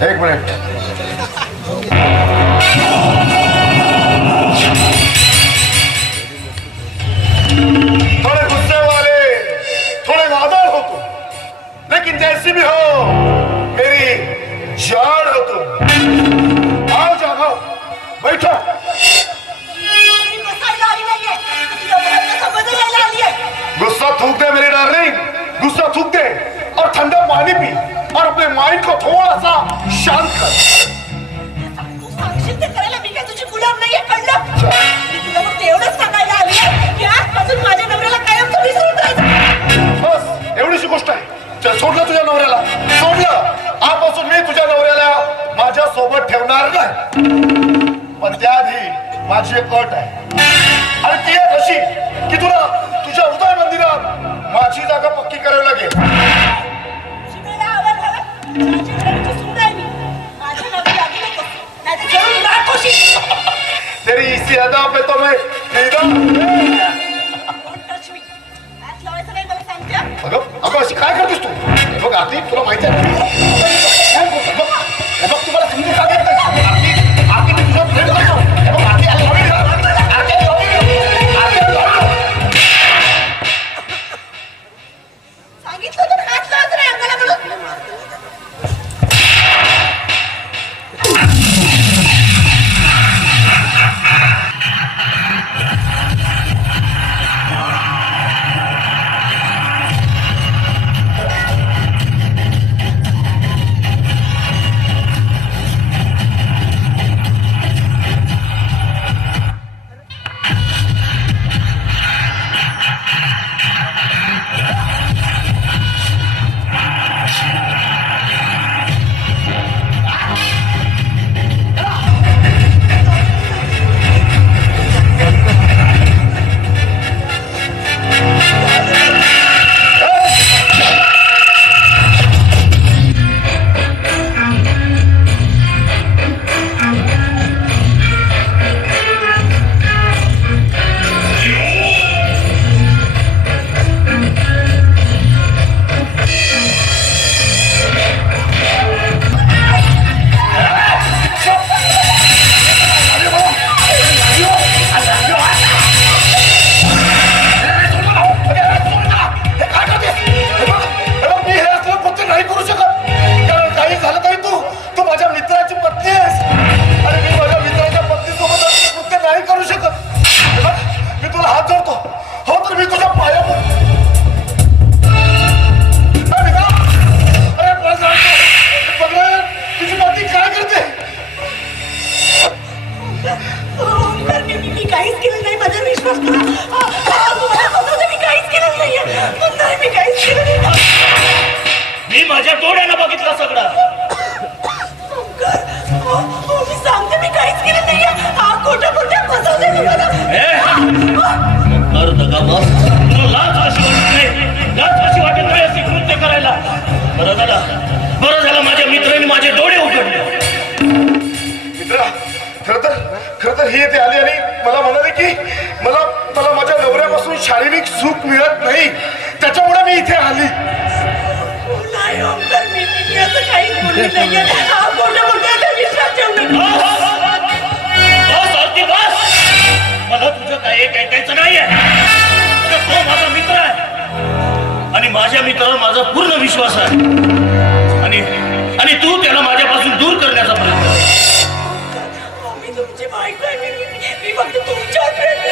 एक मिनिट थोड़े गुस्से वाले, थोड़े नादान हो तुम, लेकिन जैसी भी हो मेरी जान हो तुम। आओ जाओ बैठो। गुस्सा थूक दे मेरी डार्लिंग, गुस्सा थूक दे और ठंडा पानी पी और अपने माइंड को थोड़ा सा शांत कर। तू सांगशील ते करायला मी काय तुझी गुलाम नाहीये, कळलं? मी तुला फक्त एवढंच सांगायला आलीये की आजपासून माझ्या नवऱ्याला कायमचं विसरून जायचं. बस एवढीशी गोष्ट आहे. चल सोडलं तुझ्या नवऱ्याला, सोडलं. आजपासून मी तुझ्या नवऱ्याला माझ्या सोबत ठेवणार नाही. पण त्याआधी माझी एक अट आहे आणि ती आहे अशी की तुला तुझ्या हृदय मंदिरात माझी जागा पक्की करावी लागेल. तेरी इसी अदा पे तो मैं अगं अगं अशी काय करतेस तू? बघ आधी तुला माहिती आहे बघ तुम्हाला समजून सांगितलं आधी तुझ्या फ्रेंड करतो. बघ आधी सांगितलं तर हात लावत नाही अंगाला म्हणून. मी माझ्या डोळ्यानं बघितलं सगळं. मी सांगते मी काहीच केलं नाहीये. हा खोटं खोटं फसवते मी मला. लाज अशी वाटत नाही अशी कृत्य करायला. बरं झालं माझ्या मित्रांनी माझे डोळे उघडले. मित्रा खर तर ही येथे आली आणि मला म्हणाले की मला मला माझ्या नवऱ्यापासून शारीरिक सुख मिळत नाही, त्याच्यामुळे मी इथे आली. नाही ओंकार, मी असं काहीच बोलले नाहीये. हा खोटं बोलतोय, विश्वास ठेवू नका. मला तुझं काय ऐकायचं नाहीये. तो माझा मित्र आहे आणि माझ्या मित्रावर माझा पूर्ण विश्वास आहे आणि तू त्याला माझ्यापासून दूर करण्याचा प्रयत्न कर. मी तुमची बायको आहे. मी फक्त तुमच्यावर प्रयत्न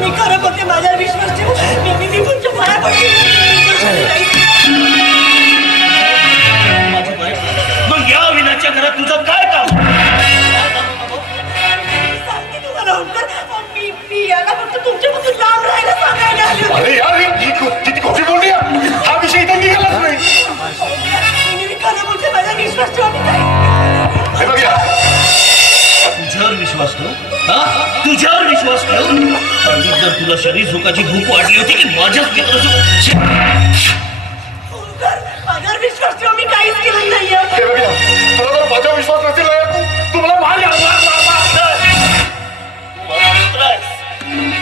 मी खरं बोलते. माझ्यावर विश्वास ठेवू. मी तुमच्या पाया पडते. मग या विनाच्या घरात तुझं काय काम? सांगते तुम्हाला ओंकार, मी याला फक्त तुमच्यापासून लांब राहायला सांगायला आली होती. अरे यार ही किती खोटी बोलली. हा विषय इथे निघालाच नाही. मी खरं बोलते, माझा विश्वास ठेवा. मी काय हे बघ या तुझ्यावर विश्वास ठेवून पंडित जर तुला शरीर सुखाची भूक वाटली होती की माझ्याच मित्राचं माझ्यावर विश्वास ठेवा, मी काहीच केलं नाहीये. हे बघ, तुला जर माझा विश्वास नसेल ना, तू मला मार.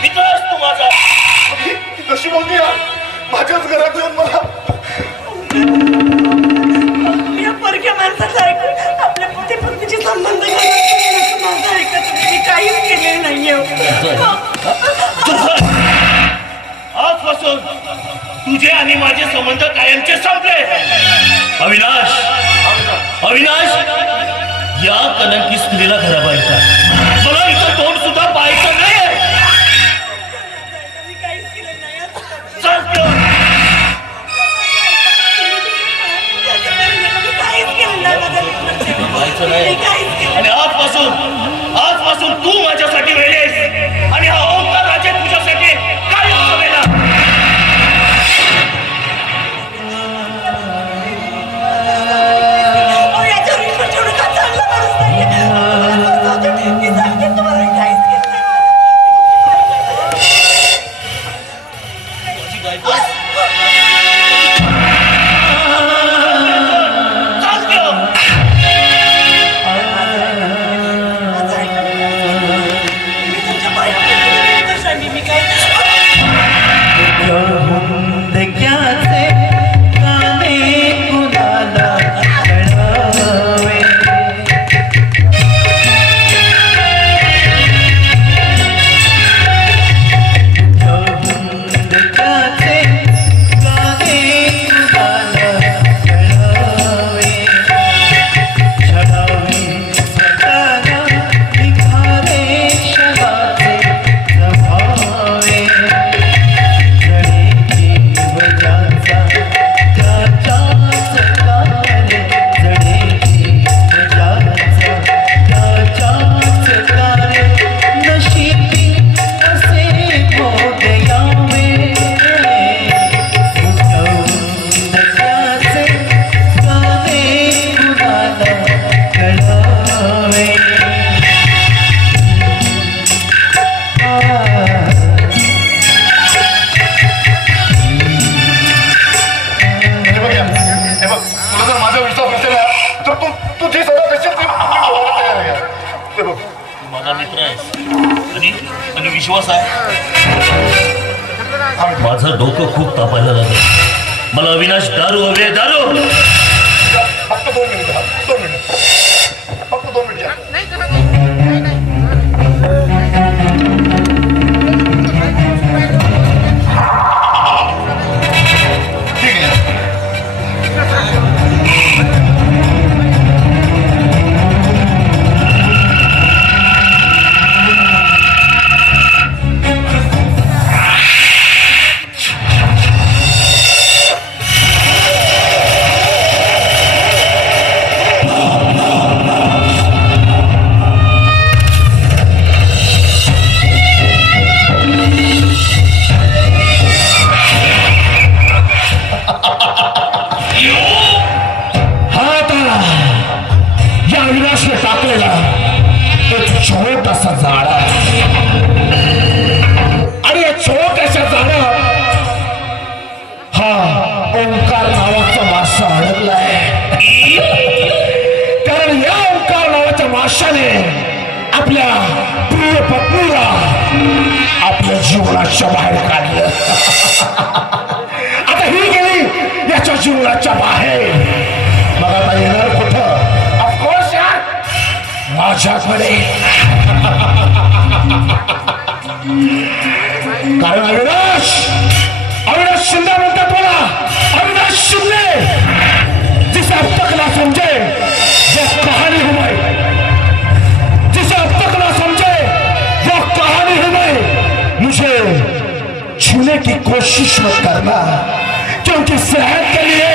मित्र आहेस तू माझा. कशी बोलती यार, माझ्याच घरात येऊन मला. या परक्या माणसाचं ऐकून आपल्या पती पत्नीचे संबंध माझं ऐकत मी काहीच केलेलं नाहीये. आजपासून तुझे आणि माझे संबंध कायमचे संपले. अविनाश, या कलंकी स्त्रीला घराबाहेर काढ. मला इथं तोंड सुद्धा पाहायचं नाही. मी काहीच केलं नाही. चल घेऊन. मी काहीच केलं नाही पाहायचं नाही. मी काहीच केलं. आणि आजपासून तू माझ्यासाठी वेळेस आणि हा ओंकार राजे तुझ्यासाठी कायम समेला. याच्यावर विश्वास ठेवणं का चांगला माणूस नाहीये. मी सांगते तुम्हाला मी काहीच केलं नाही. माझी बायको चल घेऊन. माझं ऐका ना. मी तुमच्या पाया पडते. मी तशा मी काय विश्वास आहे. माझं डोकं खूप तापायला लागलं. मला अविनाश दारू हवे. दारू फक्त 2 मिनिट फक्त 2 मिनिट. ठीक आहे. छोटासा जाळा आणि या छोट्याशा जाळ्यात हा ओंकार नावाचा मासा अडकलाय. कारण या ओंकार नावाच्या माशाने आपल्या प्रिय पत्नीला आपल्या जीवनाच्या बाहेर काढलं. आता ही गेली याच्या जीवनाच्या बाहेर. मग आता येणार कुठं? ऑफकोर्स यार माझ्याकडे. कारण अविनाश शिंदे म्हणतात मला. अविनाश शिंदे जिसे अब तक ना समझे वो कहानी हूं मैं. जिसे अब तक ना समझे वो कहानी हूं मैं. मुझे छूने की कोशिश मत करना क्योंकि सेहत के लिए